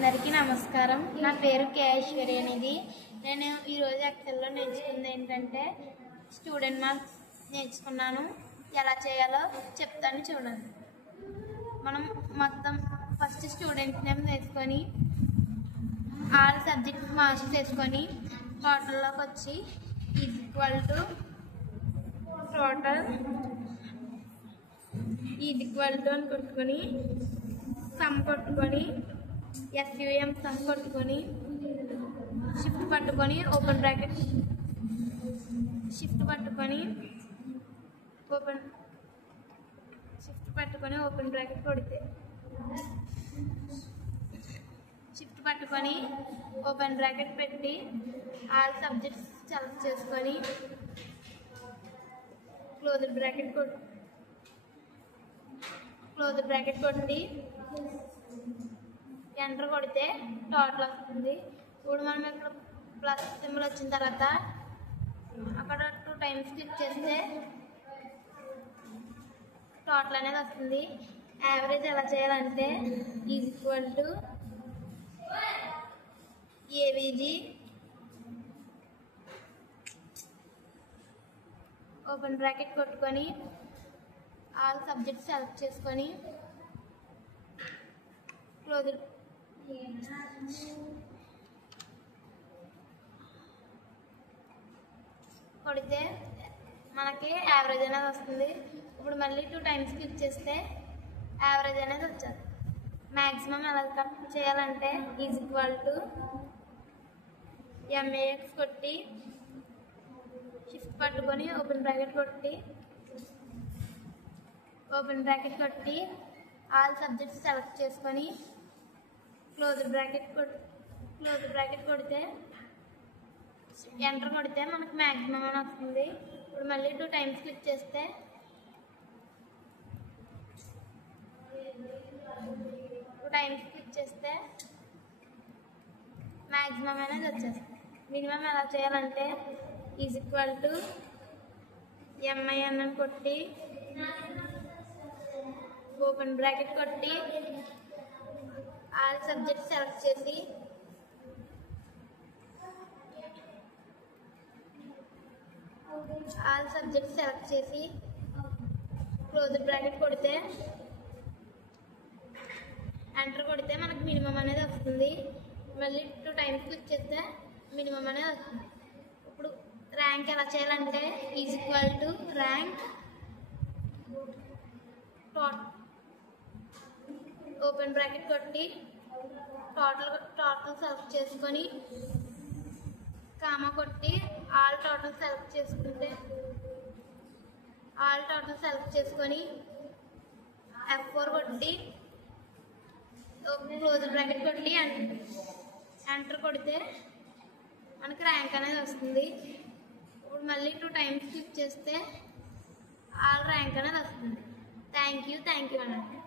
అందరికీ నమస్కారం. నా పేరు కే ఐశ్వర్య అనేది. నేను ఈరోజు ఎక్సెల్లో నేర్చుకుంది ఏంటంటే స్టూడెంట్ మార్క్స్ నేర్చుకున్నాను. ఎలా చేయాలో చెప్తాను చూడండి. మనం మొత్తం ఫస్ట్ స్టూడెంట్ నేమ్ నేర్చుకొని ఆల్ సబ్జెక్ట్స్ మార్క్స్ చేసుకొని టోటల్లోకి వచ్చి ఈక్వల్ టు అని కొట్టుకొని సమ్ కొట్టుకొని SUM సమ్ కొట్టుకొని షిఫ్ట్ పట్టుకొని ఓపెన్ బ్రాకెట్ కొడితే షిఫ్ట్ పట్టుకొని ఓపెన్ బ్రాకెట్ పెట్టి ఆల్ సబ్జెక్ట్స్ సెలెక్ట్ చేసుకొని క్లోజ్ బ్రాకెట్ కొట్టి ఎంటర్ కొడితే టోటల్ వస్తుంది. ఇప్పుడు మనం ఇక్కడ ప్లస్ సింబల్ వచ్చిన తర్వాత అక్కడ 2 టైమ్స్ క్లిక్ చేస్తే టోటల్ అనేది వస్తుంది. యావరేజ్ ఎలా చేయాలంటే equal to AVG open bracket కొట్టుకొని ఆల్ సబ్జెక్ట్స్ సెలెక్ట్ చేసుకొని క్లోజ్ కొడితే మనకి యావరేజ్ అనేది వస్తుంది. ఇప్పుడు మళ్ళీ 2 టైమ్స్ క్లిక్ చేస్తే యావరేజ్ అనేది వచ్చేది. మ్యాక్సిమం ఎలా చేయాలంటే ఈక్వల్ టు MAX కొట్టి షిఫ్ట్ పట్టుకొని ఓపెన్ బ్రాకెట్ కొట్టి ఆల్ సబ్జెక్ట్స్ సెలెక్ట్ చేసుకొని క్లోజ్ బ్రాకెట్ కొడితే ఎంటర్ కొడితే మనకు మ్యాక్సిమం అని వస్తుంది. ఇప్పుడు మళ్ళీ 2 టైమ్స్ క్లిక్ చేస్తే మ్యాక్సిమం అనేది వచ్చేస్తుంది. మినిమం ఎలా చేయాలంటే ఈక్వల్ టు MIN అని కొట్టి ఓపెన్ బ్రాకెట్ కొట్టి ఆల్ సబ్జెక్ట్స్ సెలెక్ట్ చేసి క్లోజ్ బ్రాకెట్ కొడితే ఎంటర్ కొడితే మనకు మినిమం అనేది వస్తుంది. మళ్ళీ 2 టైమ్స్ క్లిక్ చేస్తే మినిమం అనేది వస్తుంది. ఇప్పుడు ర్యాంక్ ఎలా చేయాలంటే equal to rank open bracket కొట్టి టోటల్ సెలెక్ట్ చేసుకొని కామా కొట్టి ఆల్ టోటల్ సెలెక్ట్ చేసుకొని F4 కొట్టి క్లోజ్ బ్రాకెట్ కొట్టి ఎంటర్ కొడితే మనకి ర్యాంక్ అనేది వస్తుంది. ఇప్పుడు మళ్ళీ 2 టైమ్స్ క్లిక్ చేస్తే ఆల్ ర్యాంక్ అనేది వస్తుంది. థ్యాంక్ యూ అనండి.